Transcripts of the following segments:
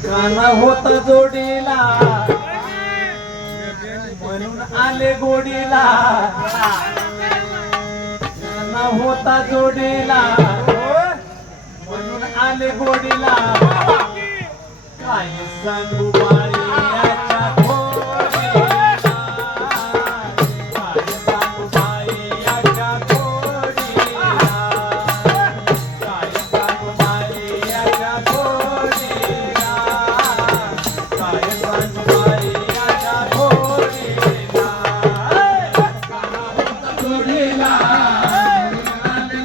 काना होता जोडीला म्हणून आले गोडीला काना होता जोडीला म्हणून आले गोडीला काय सांगू बाई याच्या गोडीला काय सांगू बाई याच्या गोडीला काय सांगू बाई याच्या गोडीला काय सांगू बाई याच्या गोडीला काना होता जोडीला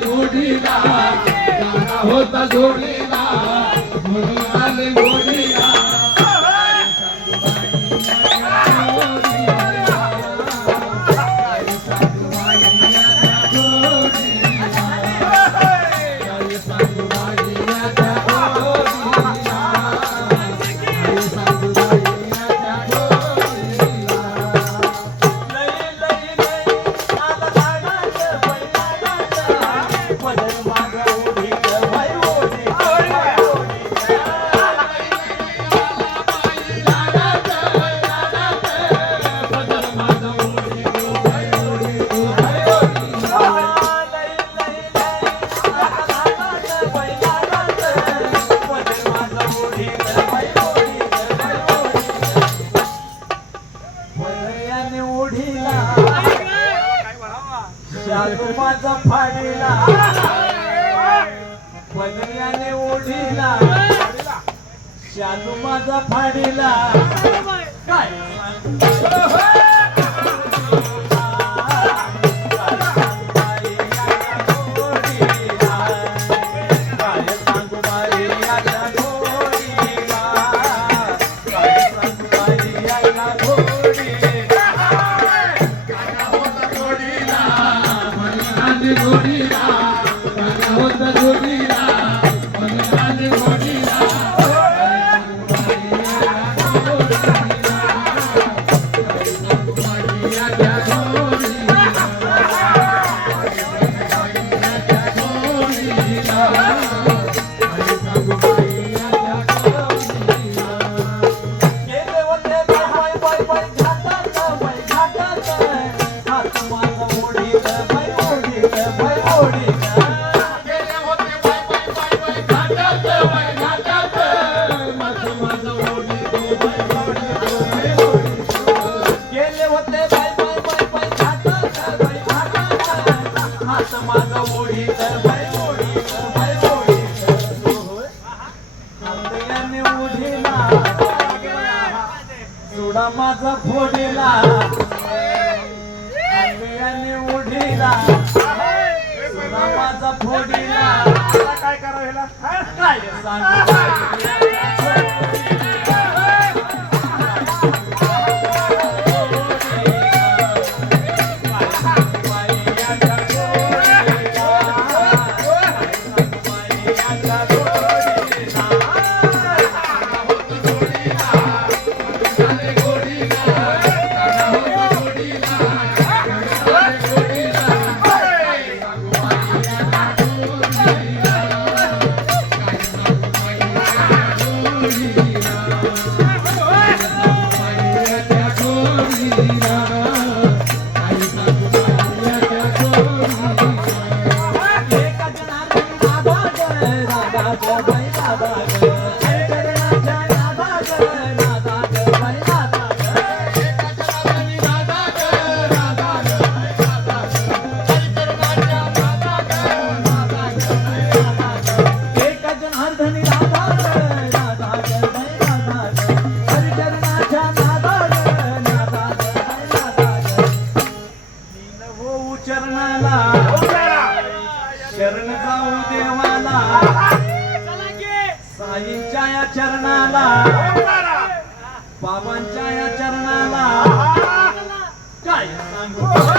गोडीला काना होता जोडीला म्हणून आले गोडीला माझा फाडीला पदऱ्याने ओढीला शालू माझा फाडीला काय माझा फोडीला आंब्याने उडीला माझा फोडीला काय करायला काय सांगू शरण जाऊ देवाला साईंच्या या चरणाला बाबांच्या या चरणाला काय सांगू